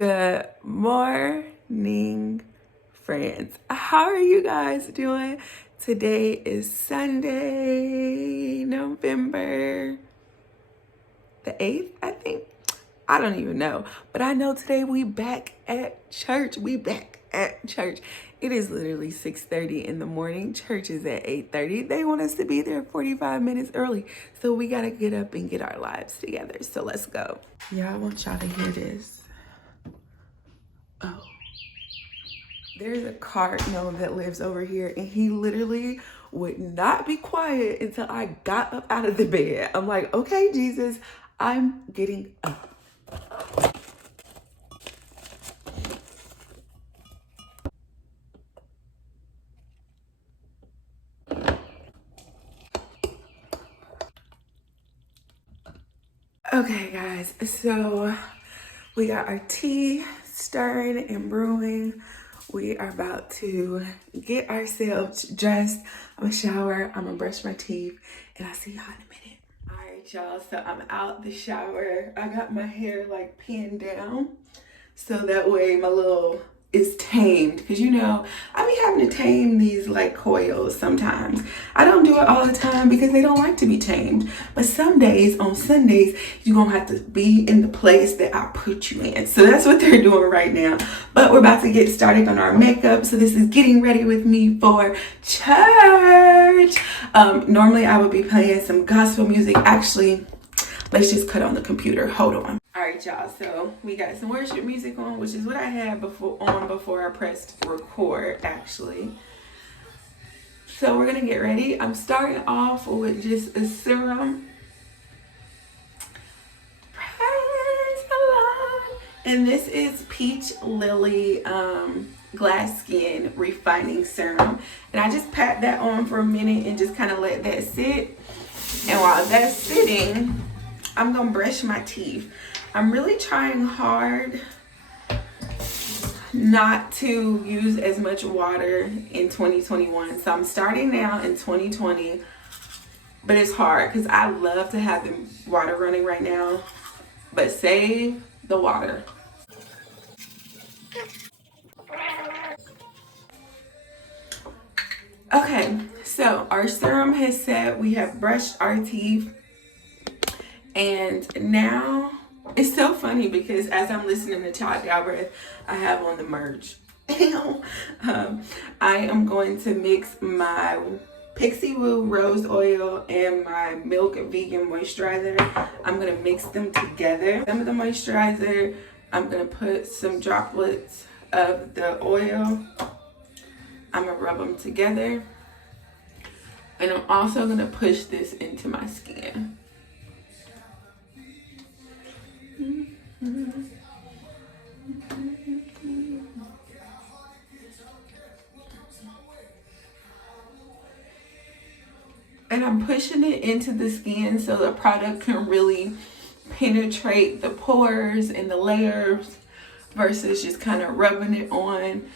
Good morning, friends. How are you guys doing? Today is Sunday, November the 8th, I think. I don't even know. But I know today we back at church. We back at church. It is literally 6:30 in the morning. Church is at 8:30. They want us to be there 45 minutes early. So we got to get up and get our lives together. So let's go. Yeah, I want y'all to hear this. Oh, there's a cardinal that lives over here, and he literally would not be quiet until I got up out of the bed. I'm like, okay, Jesus, I'm getting up. Okay, guys, so we got our tea stirring and brewing. We are about to get ourselves dressed. I'm gonna shower, I'm gonna brush my teeth, and I'll see y'all in a minute. All right, y'all, so I'm out the shower. I got my hair like pinned down so that way my little is tamed, because you know I be having to tame these like coils sometimes. I don't do it all the time because they don't like to be tamed, but some days on Sundays you're gonna have to be in the place that I put you in. So that's what they're doing right now. But we're about to get started on our makeup, so this is getting ready with me for church. Normally I would be playing some gospel music. Actually, let's just cut on the computer. Hold on. All right, y'all, so we got some worship music on, which is what I had before I pressed record, actually. So we're gonna get ready. I'm starting off with just a serum. Praise the Lord. And this is Peach Lily Glass Skin Refining Serum. And I just pat that on for a minute and just kind of let that sit. And while that's sitting, I'm gonna brush my teeth. I'm really trying hard not to use as much water in 2021. So I'm starting now in 2020, but it's hard because I love to have the water running right now, but save the water. Okay, so our serum has set, we have brushed our teeth, and now it's so funny because as I'm listening to Child Galbraith, I have on the merch. I am going to mix my Pixie Woo Rose Oil and my Milk Vegan Moisturizer. I'm going to mix them together. Some of the moisturizer, I'm going to put some droplets of the oil. I'm going to rub them together. And I'm also going to push this into my skin. And I'm pushing it into the skin so the product can really penetrate the pores and the layers versus just kind of rubbing it on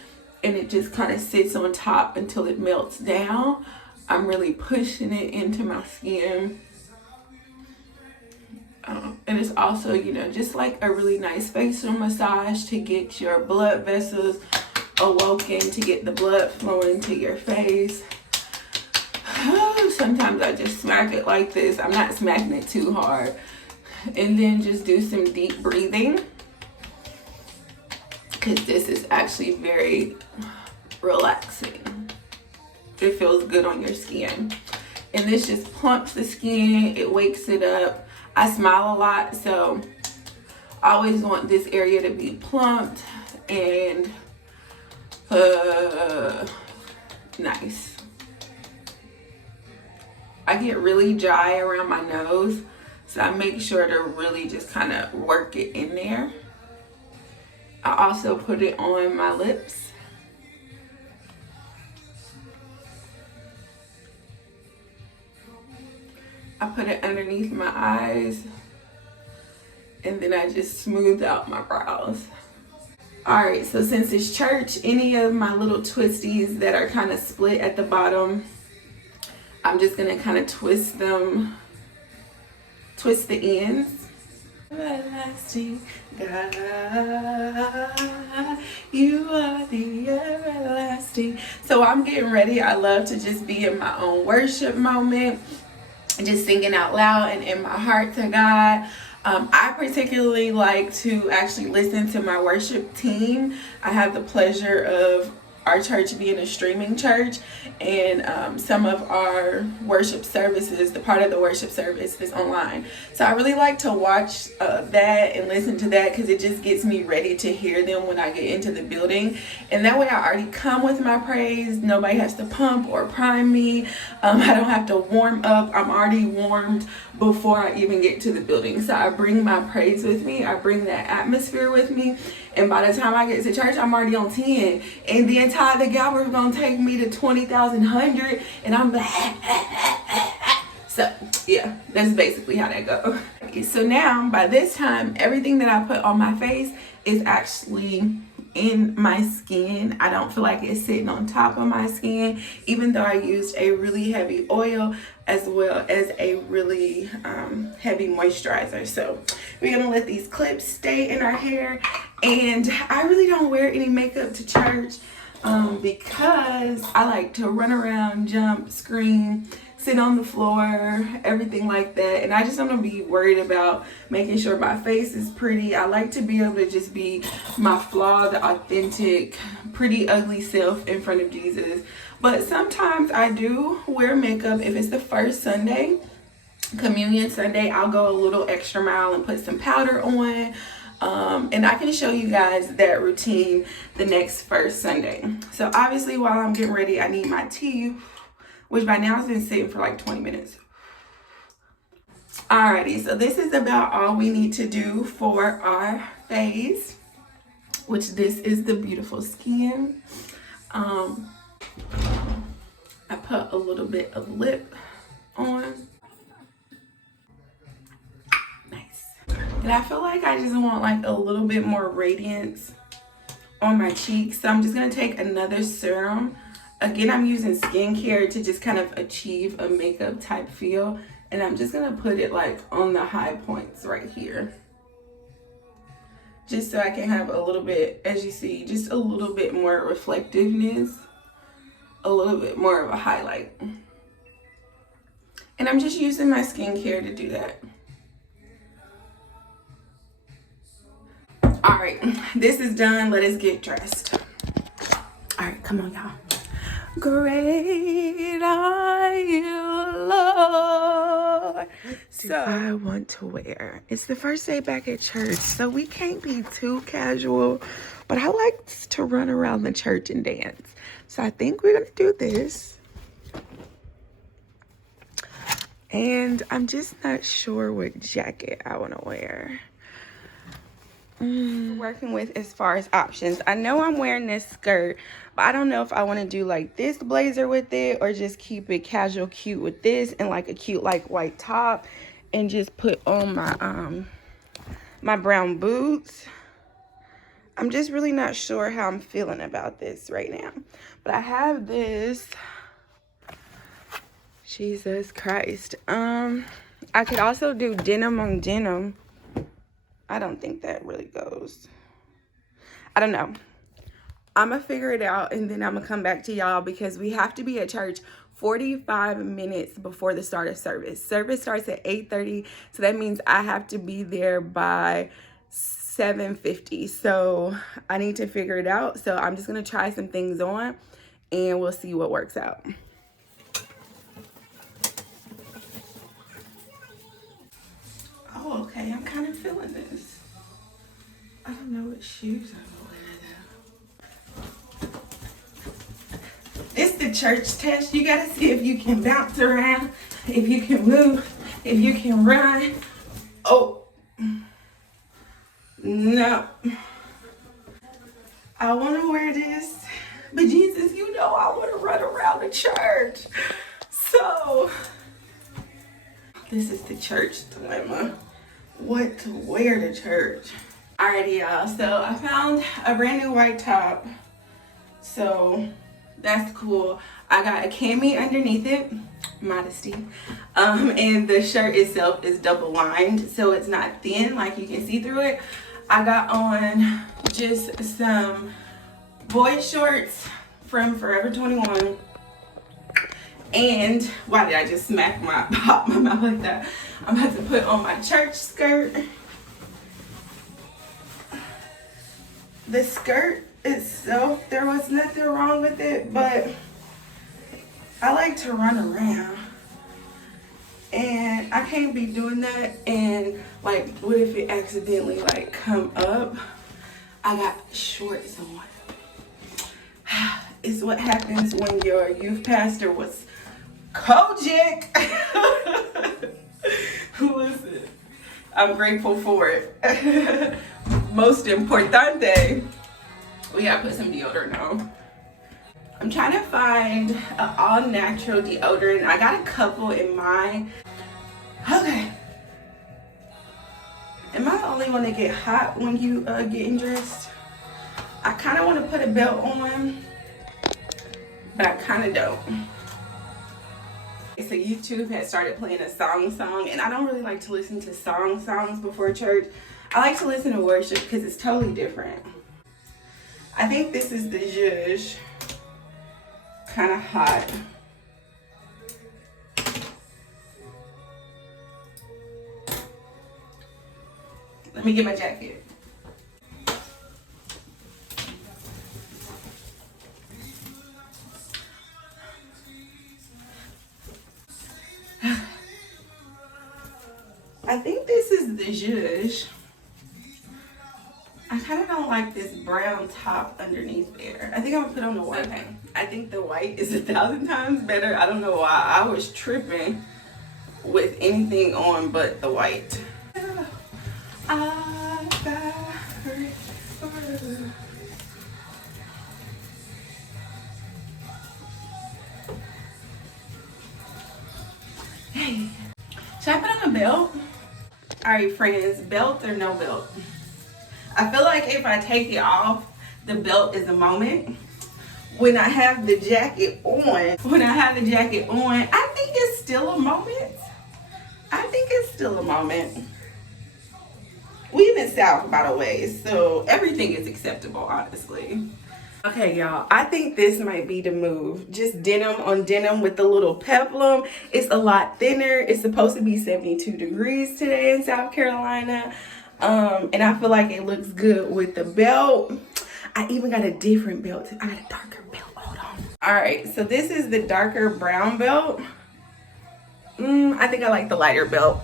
and it just kind of sits on top until it melts down. I'm really pushing it into my skin. And it's also, you know, just like a really nice facial massage to get your blood vessels awoken, to get the blood flowing to your face. Sometimes I just smack it like this. I'm not smacking it too hard. And then just do some deep breathing, because this is actually very relaxing. It feels good on your skin. And this just plumps the skin. It wakes it up. I smile a lot, so I always want this area to be plumped and nice. I get really dry around my nose, so I make sure to really just kind of work it in there. I also put it on my lips. I put it underneath my eyes, and then I just smooth out my brows. All right, so since it's church, any of my little twisties that are kind of split at the bottom, I'm just gonna kind of twist the ends. Everlasting God, you are the everlasting. So I'm getting ready. I love to just be in my own worship moment, just singing out loud and in my heart to God. I particularly like to actually listen to my worship team. I have the pleasure of our church being a streaming church, and some of our worship services, the part of the worship service is online. So I really like to watch that and listen to that, because it just gets me ready to hear them when I get into the building. And that way I already come with my praise. Nobody has to pump or prime me. I don't have to warm up. I'm already warmed before I even get to the building. So I bring my praise with me. I bring that atmosphere with me. And by the time I get to church, I'm already on 10. And the entire the gabber is going to take me to 20,000, 100. And I'm like, so yeah, that's basically how that goes. So now, by this time, everything that I put on my face is actually in my skin. I don't feel like it's sitting on top of my skin, even though I used a really heavy oil as well as a really heavy moisturizer. So we're gonna let these clips stay in our hair. And I really don't wear any makeup to church because I like to run around, jump, scream, sit on the floor, everything like that. And I just don't want to be worried about making sure my face is pretty. I like to be able to just be my flawed, authentic, pretty ugly self in front of Jesus. But sometimes I do wear makeup. If it's the first Sunday, Communion Sunday, I'll go a little extra mile and put some powder on. And I can show you guys that routine the next first Sunday. So obviously while I'm getting ready, I need my tea, which by now has been sitting for like 20 minutes. Alrighty, so this is about all we need to do for our face, which this is the beautiful skin. I put a little bit of lip on. Nice. And I feel like I just want like a little bit more radiance on my cheeks. So I'm just gonna take another serum. Again, I'm using skincare to just kind of achieve a makeup type feel. And I'm just gonna put it like on the high points right here. Just so I can have a little bit, as you see, just a little bit more reflectiveness, a little bit more of a highlight. And I'm just using my skincare to do that. All right, this is done. Let us get dressed. All right, come on, y'all. Great are you, Lord. So I want to wear. It's the first day back at church, so we can't be too casual, but I like to run around the church and dance. So I think we're gonna do this. And I'm just not sure what jacket I want to wear. Working with as far as options. I know I'm wearing this skirt, but I don't know if I want to do like this blazer with it or just keep it casual cute with this and like a cute like white top and just put on my my brown boots. I'm just really not sure how I'm feeling about this right now. But I have this. Jesus Christ. I could also do denim on denim. I don't think that really goes. I don't know. I'm gonna figure it out and then I'm gonna come back to y'all because we have to be at church 45 minutes before the start of service. Service starts at 8:30, so that means I have to be there by 7:50. So I need to figure it out. So I'm just gonna try some things on and we'll see what works out. Oh, okay, I'm kind of feeling this. I don't know what shoes I'm wearing though. It's the church test. You gotta see if you can bounce around, if you can move, if you can run. Oh, no. I wanna wear this, but Jesus, you know I wanna run around the church. So, this is the church dilemma. What to wear to church. Alrighty, y'all, so I found a brand new white top. So That's cool. I got a cami underneath it, modesty. And the shirt itself is double lined, so it's not thin, like you can see through it. I got on just some boy shorts from Forever 21. And why did I just pop my mouth like that? I'm about to put on my church skirt. The skirt itself, there was nothing wrong with it, but I like to run around. And I can't be doing that. And like, what if it accidentally like come up? I got shorts on. It's what happens when your youth pastor was Kojic. Listen, I'm grateful for it. Most importante, we gotta put some deodorant on. I'm trying to find an all-natural deodorant. I got a couple in mind. Okay. Am I the only one that get hot when you getting dressed? I kind of want to put a belt on, but I kind of don't. So YouTube has started playing a song, and I don't really like to listen to songs before church. I like to listen to worship because it's totally different. I think this is the Zhuzh. Kind of hot. Let me get my jacket. I think this is the Zhuzh. I kind of don't like this brown top underneath there. I think I'm gonna put on the white. Okay. I think the white is 1,000 times better. I don't know why I was tripping with anything on but the white. Hey, should I put on a belt? All right, friends, belt or no belt? I feel like if I take it off, the belt is a moment. When I have the jacket on, I think it's still a moment. We in the South, by the way, so everything is acceptable, honestly. Okay, y'all, I think this might be the move. Just denim on denim with the little peplum. It's a lot thinner. It's supposed to be 72 degrees today in South Carolina. And I feel like it looks good with the belt. I even got a different belt. I got a darker belt. Hold on. All right, so this is the darker brown belt. I think I like the lighter belt.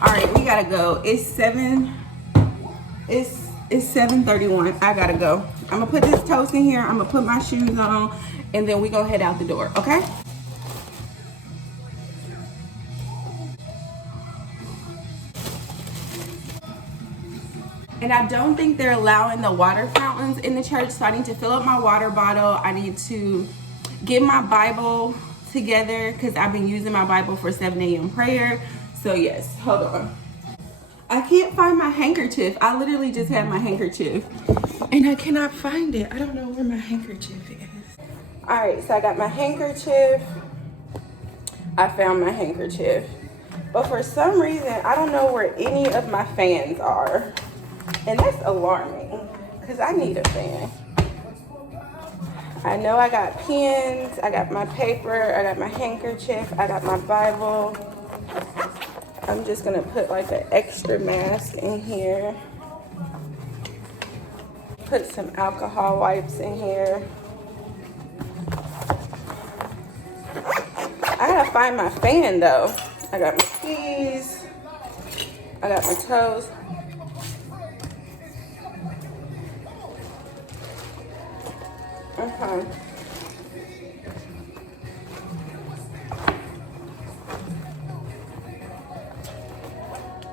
All right, we gotta go. It's 7:31. I gotta go. I'm gonna put this toast in here. I'm gonna put my shoes on, and then we gonna head out the door, okay? And I don't think they're allowing the water fountains in the church, so I need to fill up my water bottle. I need to get my Bible together because I've been using my Bible for 7 a.m. prayer. So yes, hold on. I can't find my handkerchief. I literally just had my handkerchief and I cannot find it. I don't know where my handkerchief is. All right, so I got my handkerchief. I found my handkerchief. But for some reason, I don't know where any of my fans are. And that's alarming because I need a fan. I know I got pens, I got my paper, I got my handkerchief, I got my Bible. I'm just gonna put like an extra mask in here. Put some alcohol wipes in here. I gotta find my fan though. I got my keys. I got my toes.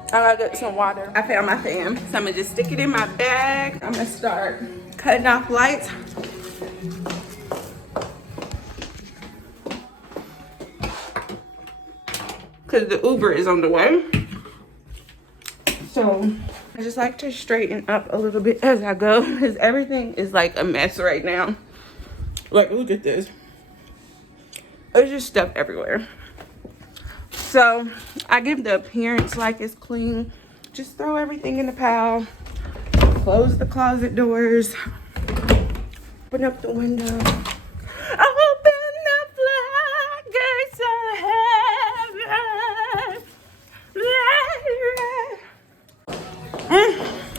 I gotta get some water. I found my fan. So I'm gonna just stick it in my bag. I'm gonna start cutting off lights. Cause the Uber is on the way. So I just like to straighten up a little bit as I go because everything is like a mess right now. Like, look at this. There's just stuff everywhere. So I give the appearance like it's clean. Just throw everything in the pile. Close the closet doors. Open up the window. Open the floodgates of heaven.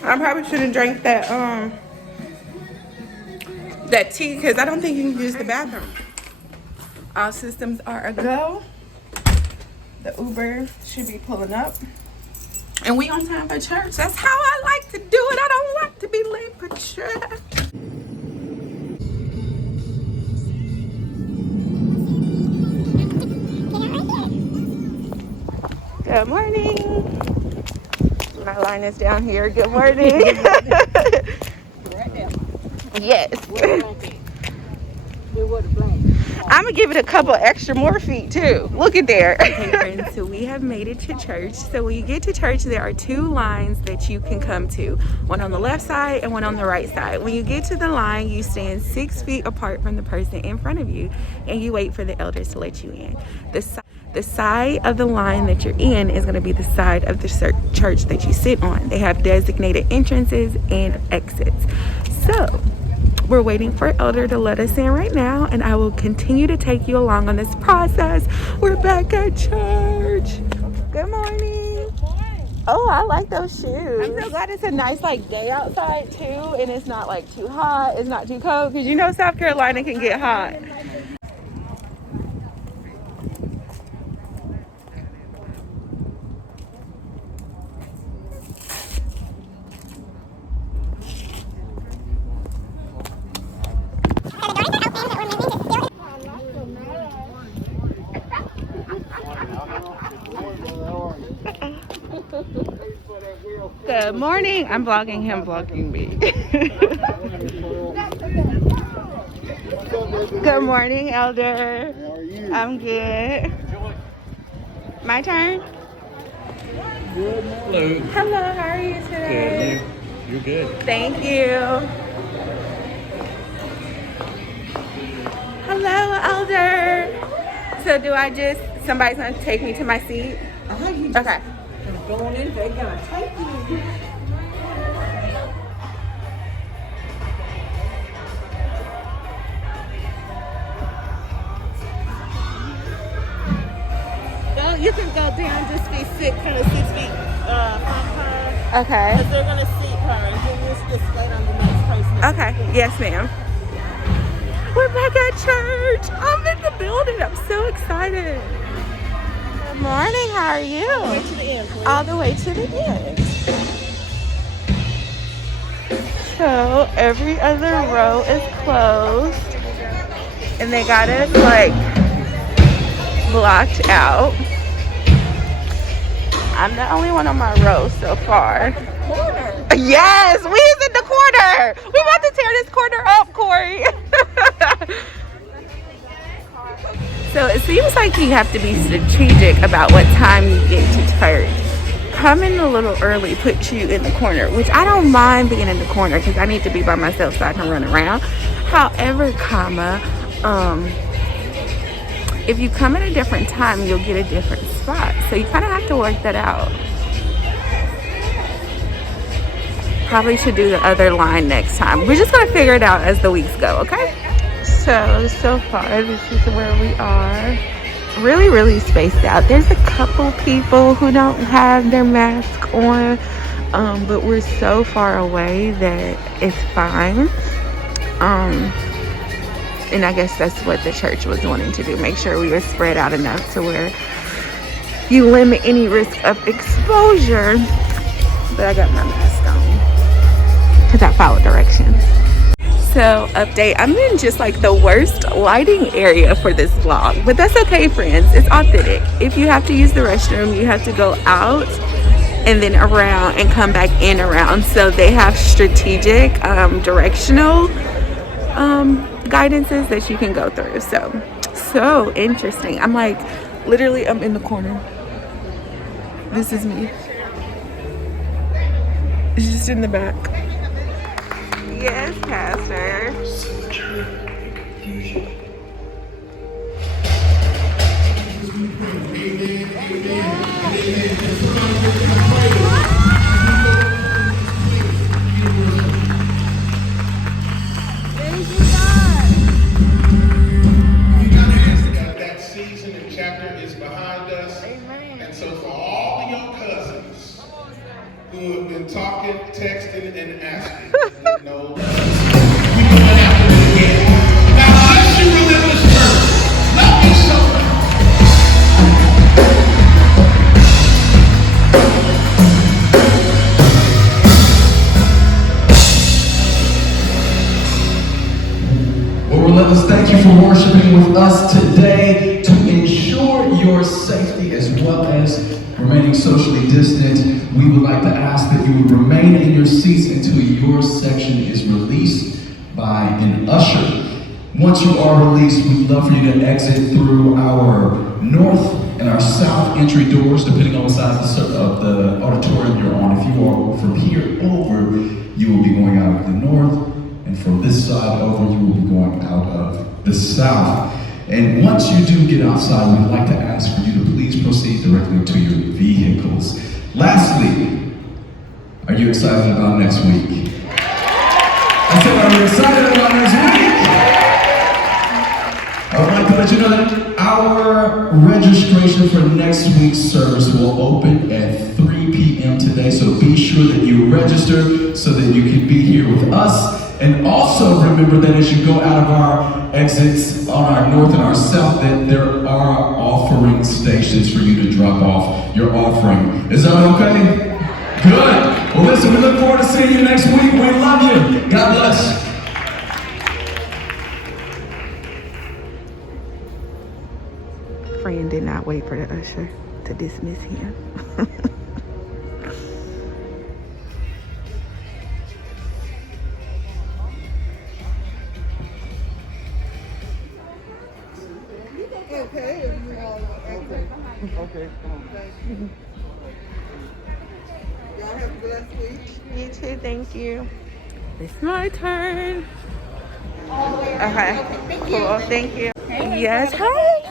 I probably shouldn't drink that that tea because I don't think you can use the bathroom. All systems are a go. The Uber should be pulling up. And we on time for church. That's how I like to do it. I don't like to be late for church. Good morning. My line is down here. Good morning. Right now. Yes. I'm gonna give it a couple extra more feet too. Look at there. Okay, friends, so we have made it to church. So when you get to church, there are two lines that you can come to. One on the left side and one on the right side. When you get to the line, you stand 6 feet apart from the person in front of you and you wait for the elders to let you in. The side of the line that you're in is going to be the side of the church that you sit on. They have designated entrances and exits. So we're waiting for Elder to let us in right now, and I will continue to take you along on this process. We're back at church. Good morning. Oh, I like those shoes. I'm so glad it's a nice like day outside too, and it's not like too hot, it's not too cold, because you know South Carolina can get hot. Good morning. I'm vlogging him, vlogging me. Good morning, Elder. How are you? I'm good. My turn? Hello. Hello, how are you today? Good. You're good. Thank you. Hello, Elder. So do I just, somebody's gonna take me to my seat? You just Okay. going in, they're gonna take you. Well, you can go down, just be kind of 6 feet from her. Okay. Because they're going to seat her, and then we'll just wait on the next person. Okay. Yes, ma'am. We're back at church. I'm in the building. I'm so excited. Good morning. How are you? All the way to the end, please. All the way to the end. So every other row is closed, and they got it like blocked out. I'm the only one on my row so far. Corner. Yes, we is in the corner. We about to tear this corner up, Corey. So it seems like you have to be strategic about what time you get to church. Coming a little early puts you in the corner, which I don't mind being in the corner because I need to be by myself so I can run around. However, if you come at a different time, you'll get a different spot. So you kind of have to work that out. Probably should do the other line next time. We're just going to figure it out as the weeks go, okay? So far, this is where we are. Really, really spaced out. There's a couple people who don't have their mask on, but we're so far away that it's fine. And I guess that's what the church was wanting to do. Make sure we were spread out enough to where you limit any risk of exposure. But I got my mask on because I followed directions. So update, I'm in just like the worst lighting area for this vlog, but that's okay, friends. It's authentic. If you have to use the restroom, you have to go out and then around and come back in around. So they have strategic directional guidances that you can go through. So interesting. I'm like, literally, I'm in the corner. This is me. It's just in the back. Yes, Pastor. That season and chapter is behind us. Amen. And so for all of your cousins who have been talking, texting, and asking, no. We going after it again. Now let's do Relentless first. Let me show you. Well, Relentless, thank you for worshiping with us today. To ensure your safety as well as remaining socially distant, we would like to ask that you would remain in your seats until your section is released by an usher. Once you are released, we'd love for you to exit through our north and our south entry doors, depending on the side of the auditorium you're on. If you are from here over, you will be going out of the north. And from this side over, you will be going out of the south. And once you do get outside, we'd like to ask for you to please proceed directly to your vehicles. Lastly, are you excited about next week? I said, are you excited about next week? I would like to let you know that our registration for next week's service will open at 3 p.m. today. So be sure that you register so that you can be here with us. And also remember that as you go out of our exits on our north and our south, that there are offering stations for you to drop off your offering. Is that okay? Good. Well, listen, we look forward to seeing you next week. We love you. God bless. Friend did not wait for the usher to dismiss him. Okay, come on. Y'all have a blessed week. You too, thank you. It's my turn. Okay, cool, thank you. Yes, hi,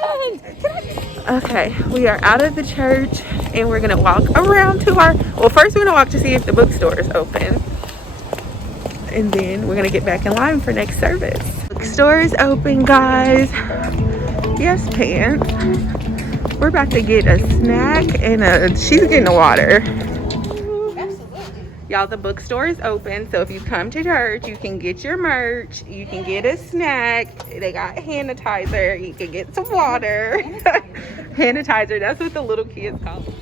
friends. Okay, we are out of the church and we're gonna walk around to our, well, first we're gonna walk to see if the bookstore is open. And then we're gonna get back in line for next service. Bookstore is open, guys. Yes, pants. We're about to get a snack and she's getting a water. Y'all, the bookstore is open, so if you come to church, you can get your merch, you can get a snack. They got sanitizer, you can get some water. Sanitizer, that's what the little kids call it.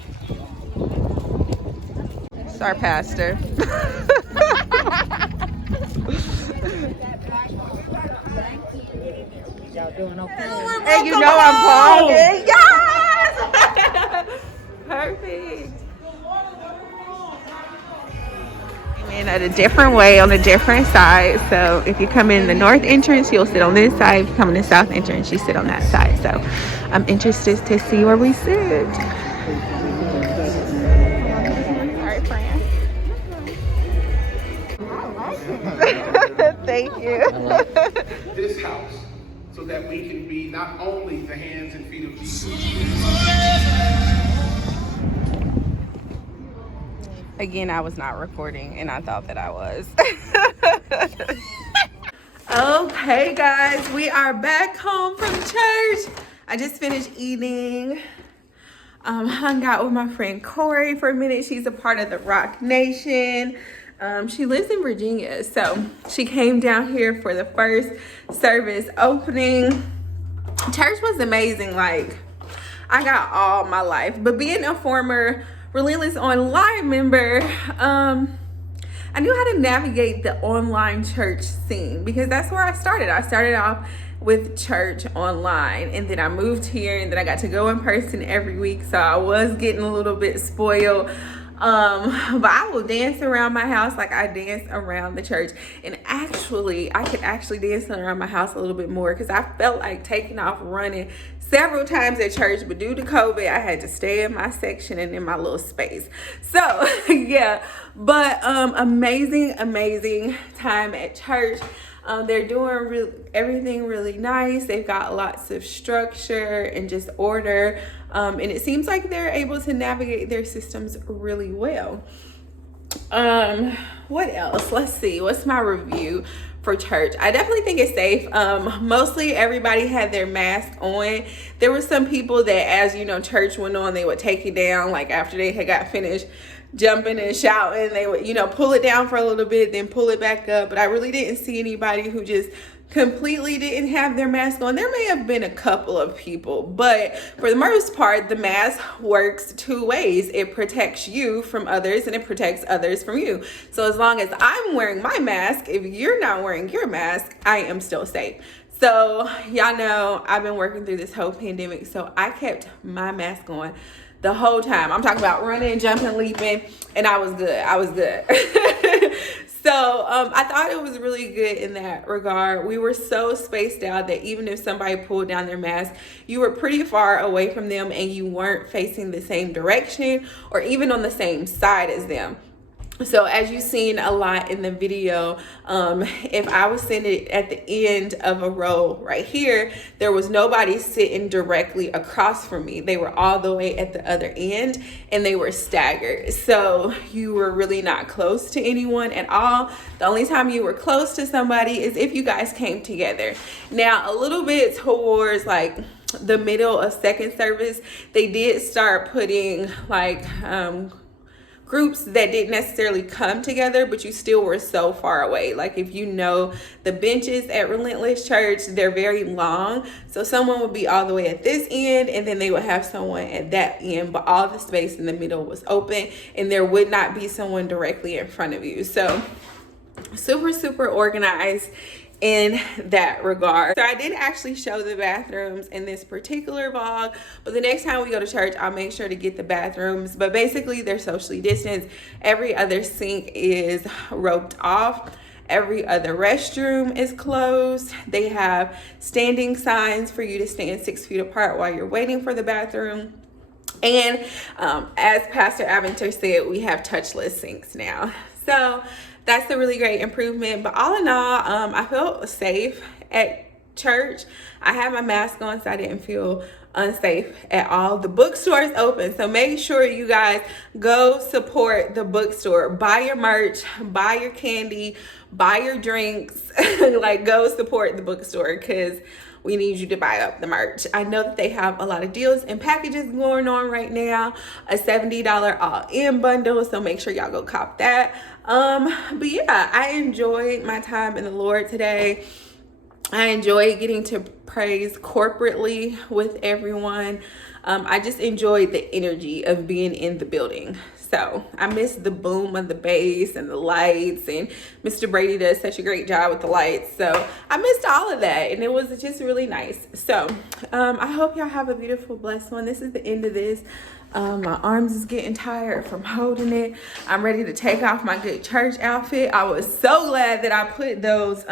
It's our pastor. Y'all doing okay? And you know I'm vlogging. Yes! Perfect. In at a different way on a different side. So if you come in the north entrance, you'll sit on this side. If you come in the south entrance, you sit on that side. So I'm interested to see where we sit. Sorry, friend. Thank you. This house, so that we can be not only the hands and feet of Jesus. Again, I was not recording and I thought that I was. Okay, guys, we are back home from church. I just finished eating. Hung out with my friend Corey for a minute. She's a part of the Rock Nation. She lives in Virginia, so she came down here for the first service opening. Church was amazing. Like, I got all my life, but being a former Relentless online member, I knew how to navigate the online church scene because that's where I started. I started off with church online and then I moved here and then I got to go in person every week. So I was getting a little bit spoiled. But I will dance around my house like I dance around the church. And actually, I could actually dance around my house a little bit more because I felt like taking off running several times at church, but due to COVID, I had to stay in my section and in my little space. So yeah, but amazing time at church. They're doing everything really nice. They've got lots of structure and just order. And it seems like they're able to navigate their systems really well. What else? Let's see. What's my review for church? I definitely think it's safe. Mostly everybody had their mask on. There were some people that, as you know, church went on, they would take it down. Like after they had got finished jumping and shouting, they would, you know, pull it down for a little bit, then pull it back up. But I really didn't see anybody who just completely didn't have their mask on. There may have been a couple of people, but for the most part, the mask works two ways. It protects you from others and it protects others from you. So as long as I'm wearing my mask, if you're not wearing your mask, I am still safe. So y'all know I've been working through this whole pandemic, so I kept my mask on the whole time. I'm talking about running, jumping, leaping, and I was good. So I thought it was really good in that regard. We were so spaced out that even if somebody pulled down their mask, you were pretty far away from them and you weren't facing the same direction or even on the same side as them. So as you've seen a lot in the video, if I was sitting at the end of a row right here, there was nobody sitting directly across from me. They were all the way at the other end and they were staggered. So you were really not close to anyone at all. The only time you were close to somebody is if you guys came together. Now, a little bit towards like the middle of second service, they did start putting like, groups that didn't necessarily come together, but you still were so far away. Like if you know the benches at Relentless Church, they're very long. So someone would be all the way at this end and then they would have someone at that end, but all the space in the middle was open and there would not be someone directly in front of you. So super organized in that regard. So I didn't actually show the bathrooms in this particular vlog, but the next time we go to church, I'll make sure to get the bathrooms. But basically they're socially distanced. Every other sink is roped off. Every other restroom is closed. They have standing signs for you to stand 6 feet apart while you're waiting for the bathroom. And as Pastor Aventer said, we have touchless sinks now. So that's a really great improvement. But all in all, I felt safe at church. I had my mask on, so I didn't feel unsafe at all. The bookstore is open, so make sure you guys go support the bookstore. Buy your merch, buy your candy, buy your drinks. Like, go support the bookstore because we need you to buy up the merch. I know that they have a lot of deals and packages going on right now. A $70 all-in bundle, so make sure y'all go cop that. But yeah, I enjoyed my time in the Lord today. I enjoyed getting to praise corporately with everyone. I just enjoyed the energy of being in the building. So I missed the boom of the bass and the lights, and Mr. Brady does such a great job with the lights. So I missed all of that, and it was just really nice. So I hope y'all have a beautiful, blessed one. This is the end of this. My arms is getting tired from holding it. I'm ready to take off my good church outfit. I was so glad that I put those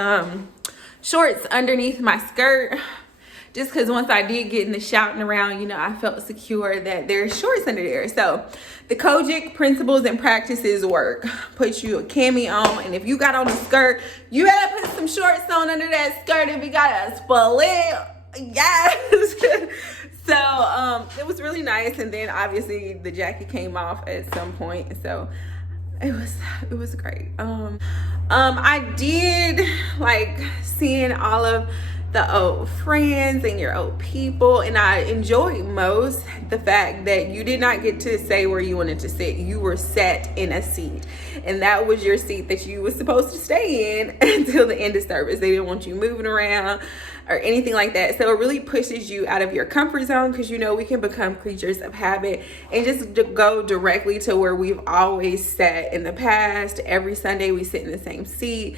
shorts underneath my skirt, just because once I did get in the shouting around, you know, I felt secure that there's shorts under there. So the Kojic principles and practices work. Put you a cami on, and if you got on a skirt, you gotta put some shorts on under that skirt. If you got a split, yes. So it was really nice, and then obviously the jacket came off at some point, so it was great. I did like seeing all of the old friends and your old people, and I enjoyed most the fact that you did not get to say where you wanted to sit. You were sat in a seat, and that was your seat that you were supposed to stay in until the end of service. They didn't want you moving around or anything like that. So it really pushes you out of your comfort zone, because you know we can become creatures of habit and just go directly to where we've always sat in the past. Every Sunday we sit in the same seat,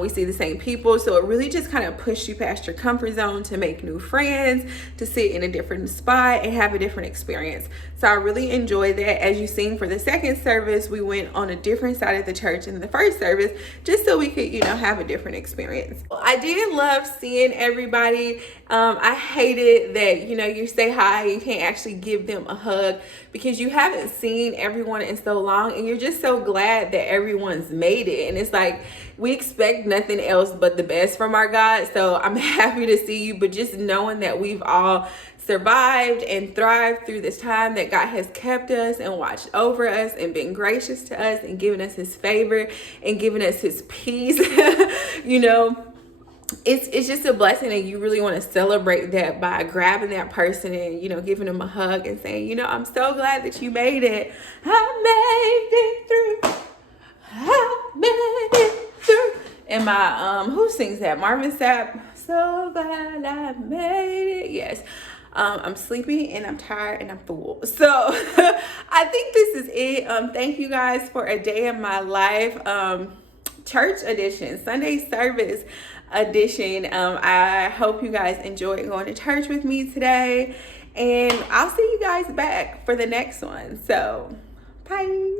we see the same people. So it really just kind of pushes you past your comfort zone to make new friends, to sit in a different spot and have a different experience. So I really enjoy that. As you've seen, for the second service, we went on a different side of the church than the first service, just so we could, you know, have a different experience. Well, I did love seeing everybody. I hated that, you know, you say hi, you can't actually give them a hug because you haven't seen everyone in so long, and you're just so glad that everyone's made it. And it's like, we expect nothing else but the best from our God. So I'm happy to see you, but just knowing that we've all survived and thrived through this time, that God has kept us and watched over us and been gracious to us and given us his favor and given us his peace. You know, it's just a blessing, and you really want to celebrate that by grabbing that person and, you know, giving them a hug and saying, you know, I'm so glad that you made it. I made it through. I made it through. And my who sings that? Marvin Sapp. So glad I made it. Yes. I'm sleepy and I'm tired and I'm full. So I think this is it. Thank you guys for a day in my life. Church edition, Sunday service edition. I hope you guys enjoyed going to church with me today, and I'll see you guys back for the next one. So bye.